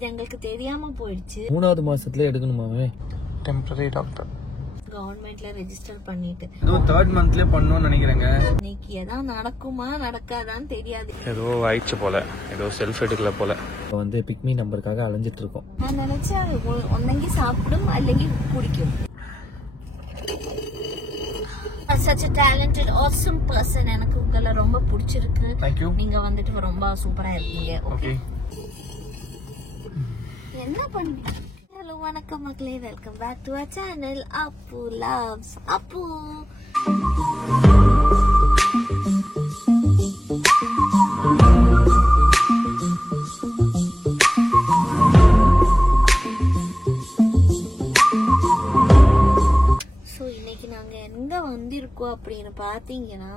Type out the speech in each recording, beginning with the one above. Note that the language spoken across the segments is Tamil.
இது எங்களுக்கு தெரியாம போயிடுச்சு. 3வது மாசத்துல எடுக்கணுமாமே டெம்பரரி டாக்டர். கவர்மெண்ட்ல ரெஜிஸ்டர் பண்ணிட்டு ஏதோ 3rd மந்த்லயே பண்ணணும்னு நினைக்கிறேங்க. இன்னைக்கு ஏதாவது நடக்குமா நடக்காதான்னு தெரியாது. ஏதோ ஆயிடுச்சு போல, ஏதோ செல்ஃப் எடுக்கல போல. வந்து பிக்மி நம்பருக்காக அலைஞ்சிட்டு இருக்கோம். நான் நினைச்சேன் ஒன்னங்கி சாப்பிடும் அல்லங்கி குடிக்கும். such a talented awesome person. எனக்கு உங்களை ரொம்ப பிடிச்சிருக்கு. Thank you. நீங்க வந்துட்டு ரொம்ப சூப்பரா இருக்கீங்க. ஓகே. என்ன பண்ணீங்க? ஹலோ வணக்கம் மக்களே, welcome back to our channel Appu loves Appu. வந்திருக்கோம் அப்படின்னு பாத்தீங்கன்னா,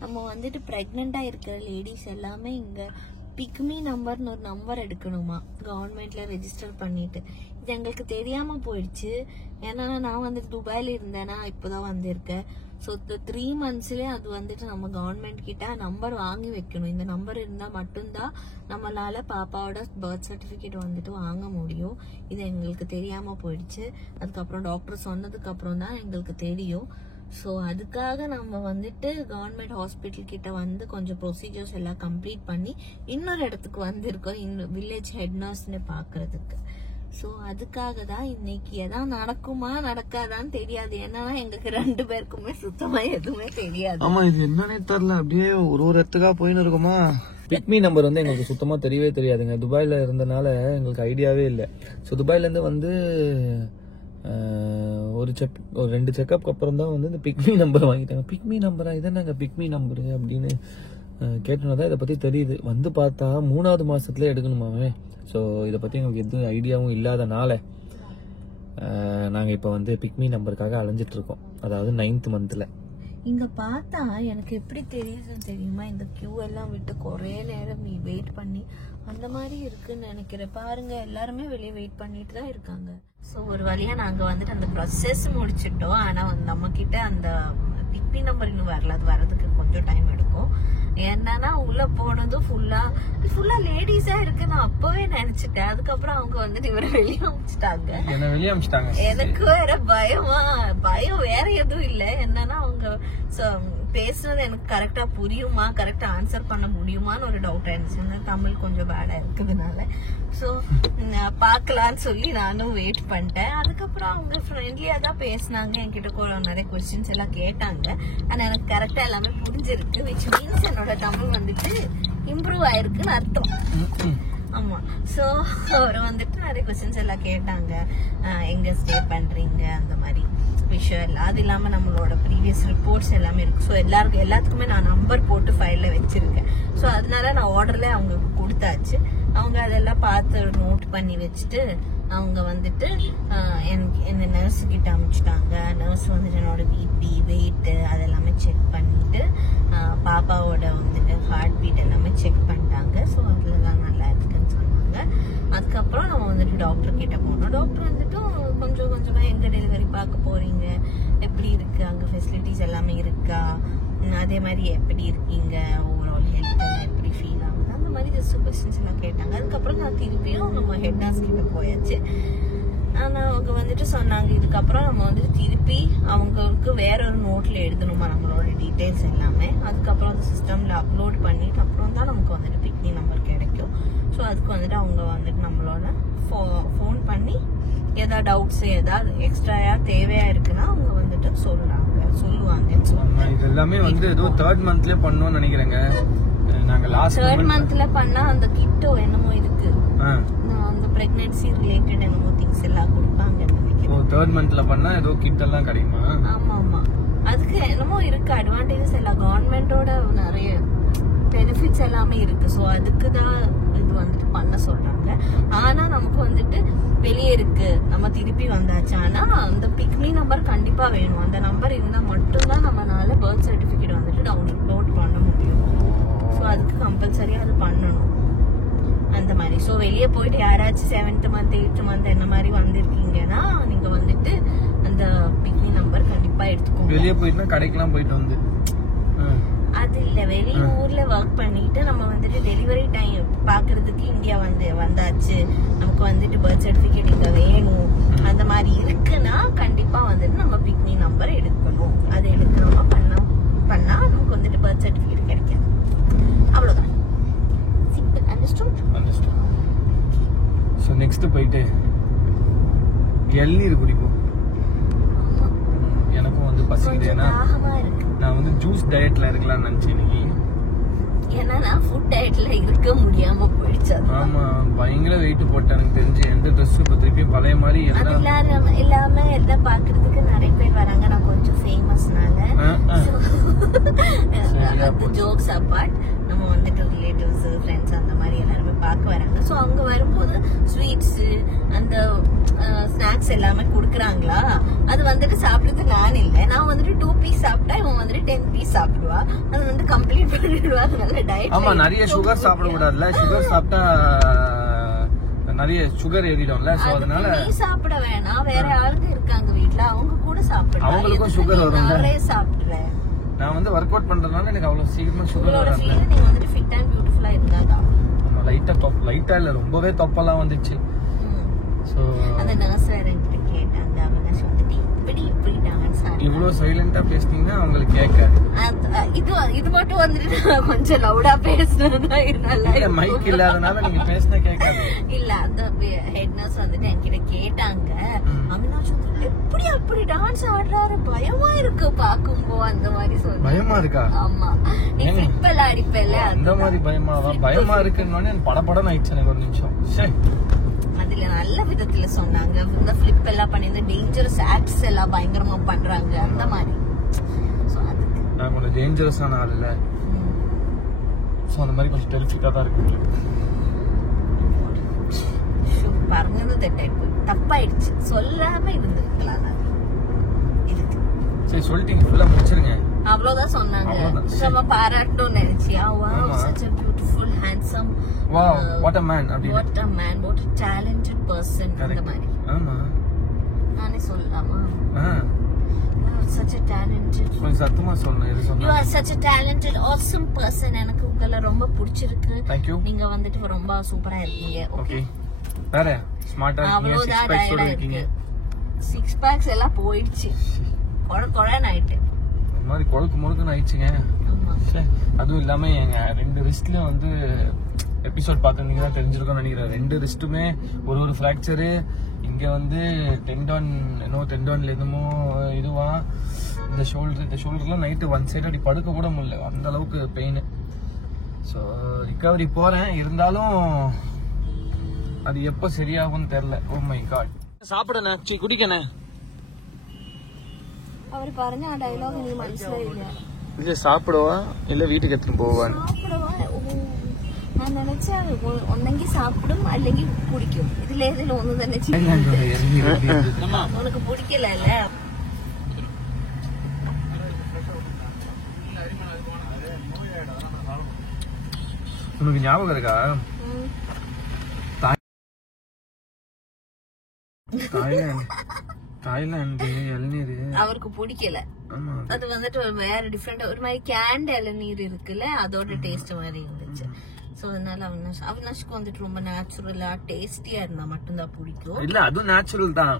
நம்ம வந்துட்டு பிரெக்னெண்டா இருக்கிற லேடிஸ் எல்லாமே இங்க பிக்மி நம்பர்னு ஒரு நம்பர் எடுக்கணுமா கவர்மெண்ட்ல ரெஜிஸ்டர் பண்ணிட்டு. இது எங்களுக்கு தெரியாம போயிடுச்சு. ஏன்னா நான் வந்துட்டு துபாயில இருந்தேன்னா இப்பதான் வந்திருக்கேன். ஸோ 3 monthsலயே அது வந்துட்டு நம்ம கவர்மெண்ட் கிட்ட நம்பர் வாங்கி வைக்கணும். இந்த நம்பர் இருந்தா மட்டும்தான் நம்மளால பாப்பாவோட பர்த் சர்டிபிகேட் வந்துட்டு வாங்க முடியும். இது எங்களுக்கு தெரியாம போயிடுச்சு. அதுக்கப்புறம் டாக்டர் சொன்னதுக்கு அப்புறம் தான் எங்களுக்கு தெரியும். ஸோ அதுக்காக நம்ம வந்துட்டு கவர்மெண்ட் ஹாஸ்பிட்டல் கிட்ட வந்து கொஞ்சம் ப்ரொசீஜர்ஸ் எல்லாம் கம்ப்ளீட் பண்ணி இன்னொரு இடத்துக்கு வந்திருக்கோம், வில்லேஜ் ஹெட் நர்ஸ்ன்னு பாக்குறதுக்கு. ஸோ அதுக்காக தான் இன்னைக்கு எதாவது நடக்குமா நடக்காதான்னு தெரியாது. ஏன்னா எங்களுக்கு 2 பேருக்குமே சுத்தமா எதுவுமே தெரியாது. ஆமா, இது என்னன்னே தெரியல. அப்படியே ஒரு இடத்துக்கா போயின்னு இருக்கோமா. பிக்மி நம்பர் வந்து எங்களுக்கு சுத்தமா தெரியவே தெரியாதுங்க. துபாயில இருந்தனால எங்களுக்கு ஐடியாவே இல்லை. ஸோ துபாயில இருந்து வந்து ஒரு 2 செக்கப் அப்புறம் தான் வந்து இந்த பிக்மி நம்பர் வாங்கிட்டாங்க. பிக்மி நம்பரா, இதென்னாங்க பிக்மி நம்பரு அப்படின்னு கேட்டோம்னா இதை பத்தி தெரியுது. வந்து பார்த்தா 3வது மாசத்துல எடுக்கணுமாமே. ஸோ இதை பத்தி எங்களுக்கு எதுவும் ஐடியாவும் இல்லாதனால நாங்க இப்ப வந்து பிக்மி நம்பருக்காக அலைஞ்சிட்டு இருக்கோம். அதாவது 9th மந்த்ல. இங்க பார்த்தா எனக்கு எப்படி தெரியுதுன்னு தெரியுமா, இந்த கியூ எல்லாம் விட்டு குறைய நேரம் வெயிட் பண்ணி அந்த மாதிரி இருக்குன்னு நினைக்கிறேன். பாருங்க, எல்லாருமே வெளியே வெயிட் பண்ணிட்டு தான் இருக்காங்க. ஸோ ஒரு வழியா நாங்க வந்துட்டு அந்த ப்ராசஸ் முடிச்சிட்டோம். ஆனா வந்து நம்ம கிட்ட அந்த பிக்மி நம்பர் இன்னும் வரல. அது வர்றதுக்கு கொஞ்சம் டைம் எடுக்கும். என்னன்னா உள்ள போனதும் ஃபுல்லா லேடிஸா இருக்கு. நான் அப்பவே நினைச்சிட்டேன். அதுக்கப்புறம் அவங்க வந்துட்டு இவரை வெளியே அமிச்சிட்டாங்க. எனக்கு வேற பயம் வேற எதுவும் இல்லை. என்னன்னா அவங்க பேசுறது எனக்கு கரெக்டா புரியுமா, கரெக்டா ஆன்சர் பண்ண முடியுமான்னு ஒரு டவுட் ஆயிடுச்சு. தமிழ் கொஞ்சம் பேடா இருக்குதுனால. ஸோ பாக்கலான்னு சொல்லி நானும் வெயிட் பண்ணிட்டேன். அதுக்கப்புறம் அவங்க ஃப்ரெண்ட்லியா தான் பேசினாங்க. என்கிட்ட நிறைய கொஸ்டின்ஸ் எல்லாம் கேட்டாங்க. ஆனா எனக்கு கரெக்டா எல்லாமே புரிஞ்சிருக்கு. விச் மீன்ஸ் என்னோட தமிழ் வந்துட்டு இம்ப்ரூவ் ஆயிருக்குன்னு அர்த்தம். ஆமா. சோ அவர் வந்துட்டு நிறைய கொஸ்டின்ஸ் எல்லாம் கேட்டாங்க. எங்க ஸ்டே பண்றீங்க அந்த மாதிரி விஷயம் எல்லாம். அது இல்லாம நம்மளோட ப்ரீவியஸ் ரிப்போர்ட்ஸ் எல்லாமே இருக்கு. ஸோ எல்லாத்துக்குமே நான் நம்பர் போட்டு ஃபைல்ல வச்சிருக்கேன். ஸோ அதனால நான் ஆர்டர்ல அவங்களுக்கு கொடுத்தாச்சு. அவங்க அதெல்லாம் பார்த்து நோட் பண்ணி வச்சுட்டு அவங்க வந்துட்டு என்ன நர்ஸ் கிட்ட அனுப்பிச்சிட்டாங்க. நர்ஸ் வந்துட்டு என்னோட பிபி வெயிட் அதெல்லாமே செக் பண்ணிட்டு பாப்பாவோட வந்துட்டு ஹார்ட் பீட் எல்லாமே செக் பண்ணிட்டாங்க. ஸோ அதுலதான் நல்லா இருக்குன்னு சொன்னாங்க. அதுக்கப்புறம் நம்ம வந்துட்டு டாக்டர் கிட்ட போனோம். டாக்டர் வந்துட்டு கொஞ்சமா எங்க டெலிவரி பார்க்க போறீங்க, எப்படி இருக்கு, அங்க ஃபெசிலிட்டிஸ் எல்லாமே இருக்கா, அதே மாதிரி எப்படி இருக்கீங்க, ஓவரால் ஹெல்த் எப்படி ஃபீல் ஆகுது, அந்த மாதிரி கொஸ்டின்ஸ் எல்லாம் கேட்டாங்க. அதுக்கப்புறம் நான் திருப்பியும் நம்ம ஹெட் நர்ஸ் கிட்ட போயாச்சு. ஆனா அவங்க வந்துட்டு சொன்னாங்க, இதுக்கப்புறம் நம்ம வந்துட்டு திருப்பி அவங்களுக்கு வேற ஒரு நோட்ல எழுதணுமா நம்மளோட டீடைல்ஸ் எல்லாமே. அதுக்கப்புறம் அந்த சிஸ்டம்ல அப்லோட் பண்ணிட்டு அப்புறம் தான் நமக்கு வந்துட்டு பிக்னி நம்பர் கிடைக்கும். ஸோ அதுக்கு வந்துட்டு அவங்க வந்துட்டு நம்மளோட ஃபோன் பண்ணி ஏதாவது டவுட்ஸ் ஏதாவது எக்ஸ்ட்ராயா தேவையா இருக்குன்னா அவங்க வந்துட்டு சொல்லுவாங்க. இது எல்லாமே வந்து ஏதோ 3rd மந்த்லயே பண்ணணும்னு நினைக்கிறேங்க. நாங்க லாஸ்ட் 3rd மந்த்ல பண்ணா அந்த கிட்டோ என்னமோ இருக்கு, அந்த பிரெக்னன்சி ரிலேட்டட் என்னமோ திங்ஸ் எல்லாம் கொடுப்பாங்கன்னு நினைக்கிறேன். 3rd மந்த்ல பண்ணா ஏதோ கிட் எல்லாம் கிடைக்குமா? ஆமா, அதுக்கு என்னமோ இருக்கு அட்வான்டேஜஸ் எல்லாம். கவர்மெண்டோட நிறைய பெனிஃபிட்ஸ் எல்லாமே இருக்கு. ஸோ அதுக்கு தான் இது வந்துட்டு பண்ண சொல்றாங்க. ஆனா நமக்கு வந்துட்டு வெளியே இருக்கு, நம்ம திருப்பி வந்தாச்சு. ஆனா அந்த பிக்மி நம்பர் கண்டிப்பா வேணும். அந்த நம்பர் இருந்தா மட்டும்தான் நம்மளால பர்த் சர்டிபிகேட் வந்துட்டு டவுன்லோட் பண்ண முடியும். ஸோ அதுக்கு கம்பல்சரியா அது பண்ணணும் அந்த மாதிரி. ஸோ வெளியே போயிட்டு யாராச்சும் 7th மந்த் 8th மந்த் என்ன மாதிரி வந்திருக்கீங்கன்னா நீங்க வந்துட்டு அந்த பிக்மி நம்பர் கண்டிப்பா எடுத்துக்கோங்க. வெளியே போயிட்டு கடைக்கெல்லாம் போயிட்டு வந்து அது இல்ல, வெளியூர்ல ஒர்க் பண்ணிட்டு நம்ம வந்துட்டு டெலிவரி டைம் பாக்குறதுக்கு இந்தியா வந்தாச்சு, நமக்கு வந்துட்டு பர்த் சர்டிபிகேட் இங்க வேணும் அந்த மாதிரி இருக்குன்னா கண்டிப்பா வந்துட்டு நம்ம பிக்மி நம்பர் எடுக்கணும். அது எடுக்காம பண்ணா நமக்கு வந்துட்டு பர்த் சர்டிபிகேட் கிடைக்காது. அவ்வளவுதான். சிம்பிள். அண்டர்ஸ்டாண்ட்? ஸோ நெக்ஸ்ட் போயிட்டு இளநீர் குடிப்போம். எனக்கும் வந்து பசிக்குது. ஏன்னா நான் வந்து ஜூஸ் டயட்ல இருக்கலாம்னு நினைச்சேன் இன்னைக்கு. ஏன்னா நான் ஃபுட் டயட்ல இருக்க முடியாம போயிடுச்சு. ஆமா, பயங்கர வெயிட் போட்டேன். எனக்கு தெரிஞ்சு எந்த ட்ரெஸ் இப்ப திருப்பி பழைய மாதிரி இல்லாம எல்லாம் பாக்குறதுக்கு நிறைய பேர் வராங்க. நான் கொஞ்சம் ஃபேமஸ்னால ஜோக்ஸ் அப்பார்ட் நம்ம வந்துட்டு ரிலேட்டிவ்ஸ் ஃப்ரெண்ட்ஸ் அந்த மாதிரி எல்லாருமே பார்க்க வராங்க. ஸோ அங்க வரும்போது ஸ்வீட்ஸ் அந்த ஸ்நாக்ஸ் எல்லாமே குடுக்குறாங்களா, அது வந்துட்டு சாப்பிடுறது நான் இல்லை. நான் வந்துட்டு 2 பீஸ் சாப்பிட்டா இவன் வந்துட்டு 10 பீஸ் சாப்பிடுவா. அது வந்து கம்ப்ளீட் பண்ணிடுவா. நல்ல டயட். ஆமா, நிறைய சுகர் சாப்பிட கூடாதுல்ல. சுகர் சாப்பிட்டா நிறைய சுகர் ஏறிடும்ல. சோ அதனால நீ சாப்பிட வேணாம், வேற ஆளுங்க இருக்காங்க வீட்ல, அவங்க கூட சாப்பிடுறேன். அவங்களுக்கும் சுகர் வரும். நிறைய சாப்பிடுறேன். நான் வந்து ஒர்க் அவுட் பண்றதுனால எனக்கு அவ்வளவு சீக்கிரமா சுகர் வராது. வராது. நீ வந்துட்டு ஃபிட் அண்ட் பியூட்டிஃபுல்லா இருந்தாதான். ஆமா, லைட்டா இல்ல, ரொம்பவே தொப்பெல்லாம் வந்துச்சு. சோ அந்த நர்ஸ் வேற என்கிட்ட கேட்டாங்க. அவங்க வந்துட்டு இப்படி டான்ஸ் ஆடுறாங்க. இவ்ளோ சைலண்டா பேசுனீங்கன்னா அவங்களுக்கு கேட்காது. இது மட்டும் வந்துட்டு கொஞ்சம் லவுடா பேசுறதுனா இல்ல, மைக் இல்லாதனால நீங்க பேசினா கேட்காது. இல்ல, அந்த ஹெட் நர்ஸ் வந்துட்டு என்கிட்ட கேட்டாங்க, அவினாஷ் எப்படி அப்படி டான்ஸ் ஆடுறாரு, பயமா இருக்கு பாக்கும்போ அந்த மாதிரி சொன்னாங்க. பயமா இருக்கா? ஆமா, நீ ஃபிளிப்பெல்லாம் அடிப்பல அந்த மாதிரி பயமா இருக்குன்னு படபடன்னு ஆயிடுச்சு எனக்கு ஒரு நிமிஷம். அதுல நல்ல விதத்துல சொன்னாங்க. இந்த ஃபிளிப் எல்லாம் பண்ணி இந்த டேஞ்சரஸ் ஆக்ட்ஸ் எல்லாம் பயங்கரமா பண்றாங்க அந்த மாதிரி. சோ அதுக்கு நான் கொஞ்சம் டேஞ்சரஸான ஆள் இல்ல. சோ அந்த மாதிரி கொஞ்சம் டெரிஃபிக்கா தான் இருக்கு. പറഞ്ഞത് തെറ്റായിപ്പോയി, தப்பாயிடுச்சு. சொல்லாம இருந்திருக்கலாம். இதுக்கு சரி சொல்லிட்டீங்க, ஃபுல்லா முடிச்சிருங்க. அவ்வளவுதான் சொன்னாங்க. நம்ம பாராட்டணும்னு நினைச்சியா? Wow, such a beautiful handsome, wow, what a man, what a man, what a talented person. அந்த மாதிரி. ஆமா, நானே சொல்லலாமா? such a talented, கொஞ்சம் சத்தமா சொல்லணும். எது சொன்னா? you are such a talented, awesome person. எனக்கு உங்களை ரொம்ப பிடிச்சிருக்கு. Thank you. நீங்க வந்துட்டு ரொம்ப சூப்பரா இருக்கீங்க. ஓகே, வேற ஸ்மார்ட்டா இருக்கீங்க. 6 பேக்ஸ் ஓட இருக்கீங்க. 6 பேக்ஸ் எல்லாம் போயிடுச்சு. கொழன்னு ஆயிட்டு. இந்த மாதிரி கொழுக்கு முழுக்குன்னு ஆயிடுச்சுங்க. அதுவும் இல்லாம எங்க 2 ரிஸ்ட்லயும் வந்து எபிசோட் பார்த்துருந்தீங்கன்னா தெரிஞ்சிருக்கும்னு நினைக்கிறேன். 2 ரிஸ்ட்டுமே ஒரு ஃப்ராக்சரு. இங்க வந்து டெண்டான்ல எதுமோ இதுவா, இந்த ஷோல்டர்லாம் நைட்டு 1 சைடு அப்படி படுக்க கூட முடியல, அந்த அளவுக்கு பெயின். ஸோ ரிகவரி போறேன். இருந்தாலும் அது எப்போ சரியாகும்னு தெரியல. Oh my God. சாப்பிடண்ணே, குடிக்கண்ணே. அவர் പറഞ്ഞ ആ ഡയലോഗ് എനിക്ക് മനസ്സിലായില്ല. இல்ல சாப்பிடுவா இல்ல வீட்டுக்கு எடுத்துட்டு போவான்னு. நான் நினைச்சேன் ஒன்னங்கி சாப்பிடும் அல்லங்கி குடிக்கும். இதுல எதுல ஒண்ணு தானே. உனக்கு பிடிக்கல இல்ல? உனக்கு ஞாபகம் இருக்கா? தாய்லாந்து இளநீர் அவருக்கு பிடிக்கல. அது வந்துட்டு ஒரு வேற டிஃப்ரெண்டா ஒரு மாதிரி கேண்ட் இளநீர் இருக்குல்ல, அதோட டேஸ்ட் மாதிரி இருந்துச்சு. சோ அதனால அவினாஷ்க்கு வந்துட்டு ரொம்ப நேச்சுரலா டேஸ்டியா இருந்தா மட்டும்தான் பிடிக்கும். இல்ல, அதுவும் நேச்சுரல் தான்.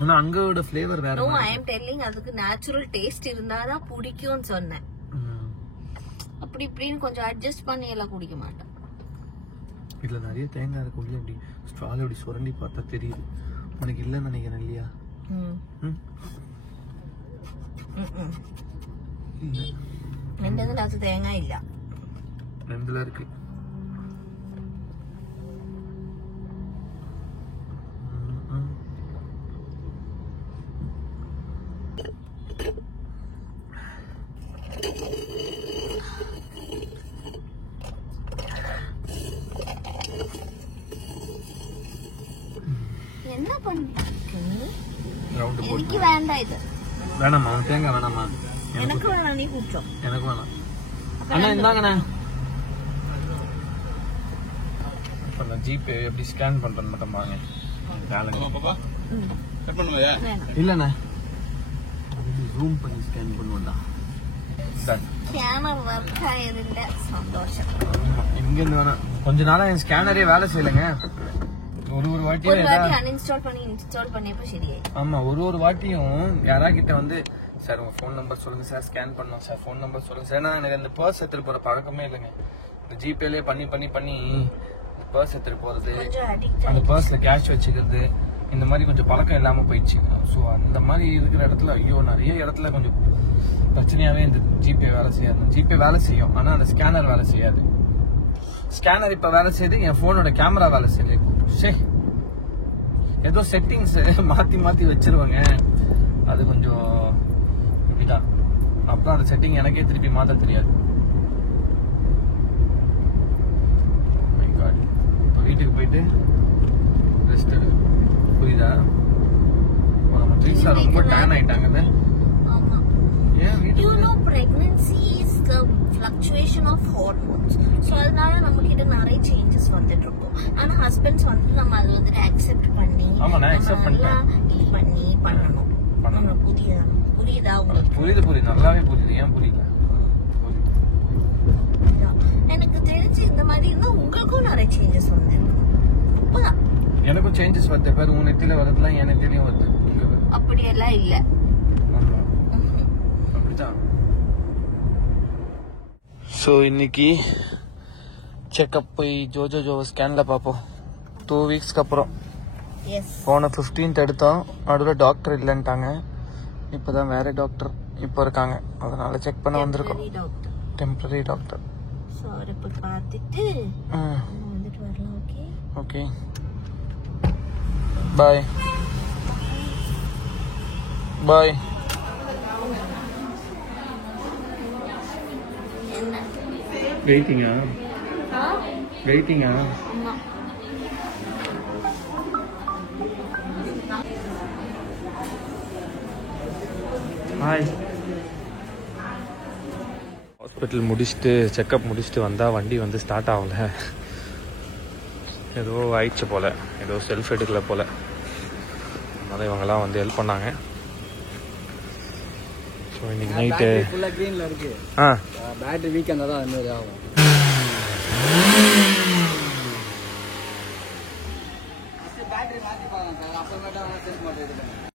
ஆனா அங்கோட ஃப்ளேவர் வேற. நோ, ஐ அம் டெல்லிங், அதுக்கு நேச்சுரல் டேஸ்ட் இருந்தாதான் பிடிக்கும்னு சொன்னேன். அப்படி இப்படின்னு கொஞ்சம் அட்ஜஸ்ட் பண்ணி எல்லாம் குடிக்க மாட்டேன். இதுல நிறைய தேங்காய் இருக்கு. உள்ள அப்படி ஸ்ட்ரால அப்படி சுரண்டி பார்த்தா தெரியுது. உனக்கு இல்லன்னு நினைக்கிறேன் இல்லையா? എന്റെ അത് തേങ്ങ ഇല്ല. എന്തിലാ இருக்கு? என்ன பண்ணிட்டு എനിക്ക് വേണ്ട ഇത്. வேணாமா? தேங்காய் வேணாமா? எனக்கு வேணாம், நீ குடிச்சோ. எனக்கு வேணாம். அண்ணா இந்தாங்கண்ணா. இப்போ நான் ஜிபே எப்படி ஸ்கேன் பண்றேன்னு மட்டும் பாருங்க. இல்லண்ணா, ஜூம் பண்ணி ஸ்கேன் பண்ணுவோம்டா. ஸ்கேனர் ஒர்க் ஆயிருந்த சந்தோஷம். இங்க இருந்து வேணாம். கொஞ்ச நாளா என் ஸ்கேனரே வேலை செய்யலைங்க. ஒரு வாட்டி அன்இன்ஸ்டால் பண்ணி இன்ஸ்டால் பண்ணியப்ப சரியாயி. ஆமா ஒரு வாட்டியும் யாரா கிட்ட வந்து சார் உங்க ஃபோன் நம்பர் சொல்லுங்க சார், ஸ்கேன் பண்ணோம் சார், ஃபோன் நம்பர் சொல்லுங்க சார். நான் எனக்கு இந்த பர்ஸ் எடுத்துட்டு போற பழக்கமே இல்லைங்க. இந்த ஜிபேலயே பண்ணி பர்ஸ் எடுத்துட்டு போறது, அந்த பர்ஸ்ல கேஷ் வச்சுக்கிறது, இந்த மாதிரி கொஞ்சம் பழக்கம் இல்லாம போயிடுச்சு. ஸோ அந்த மாதிரி இருக்கிற இடத்துல ஐயோ நிறைய இடத்துல கொஞ்சம் பிரச்சனையாவே இருந்தது. ஜிபே வேலை செய்யாது. ஜிபே வேலை செய்யும், ஆனா அந்த ஸ்கேனர் வேலை செய்யாது. ஸ்கேனர் இப்ப வேலை செய்யுது, என் போனோட கேமரா வேலை செய்யுது. ஏதோ செட்டிங்ஸ் மாத்தி வச்சிருவாங்க. அது கொஞ்சம் இப்படிதான். அப்புறம் அந்த செட்டிங் எனக்கே திருப்பி மாத்த தெரியாது. இப்ப வீட்டுக்கு போயிட்டு ரெஸ்ட் எடு. புரியுதா? நம்ம ட்ரீஸா ரொம்ப டேன் ஆயிட்டாங்க. ஏன் வீட்டுக்கு pregnancy is the fluctuation of hormones. So அதனால நமக்கிட்ட நிறைய சேஞ்சஸ் வந்துட்டு இருக்கும். ஆனா ஹஸ்பண்ட்ஸ் வந்து நம்ம அதை வந்துட்டு அக்செப்ட் பண்ணி இது பண்ணணும். புரியுதா உங்களுக்கு? புரியுது நல்லாவே புரியுது. ஏன் புரியல? எனக்கு தெரிஞ்சு இந்த மாதிரி இருந்தா உங்களுக்கும் நிறைய சேஞ்சஸ் வந்துருக்கும். எனக்கும் சேஞ்சஸ் வருது. பேர் உன் நெத்தில வரதுலாம் என் நெத்திலையும் வருது. அப்படியெல்லாம் இல்ல. அப்படிதான். ஸோ இன்னைக்கு செக்அப் போய் ஜோஜோ ஸ்கேன்ல பார்ப்போம். 2 வீக்ஸ்க்கு அப்புறம். போன 15th எடுத்தோம். நடுவில் டாக்டர் இல்லைன்ட்டாங்க. இப்போதான் வேற டாக்டர் இப்போ இருக்காங்க. அதனால செக் பண்ண வந்திருக்கோம். Temporary doctor. Okay bye. வெயிட்டிங்கா? ஹாய். ஹாஸ்பிட்டல் முடிச்சுட்டு செக்அப் முடிச்சுட்டு வந்தால் வண்டி வந்து ஸ்டார்ட் ஆகலை. ஏதோ ஆயிடுச்சு போல், ஏதோ செல்ஃப் எடுக்கல போல். அதனால் இவங்கெல்லாம் வந்து ஹெல்ப் பண்ணாங்க. ஸோ இன்னைக்கு நைட்டு ஃபுல்லாக க்ரீனில் இருக்கு. பேட்டரி வீக் இருந்தால் தான் அது மாதிரி ஆகும். பேட்டரி மாற்றி பாருங்க சார், அப்புறமேட்டா சேர்க்க மாட்டேங்குது.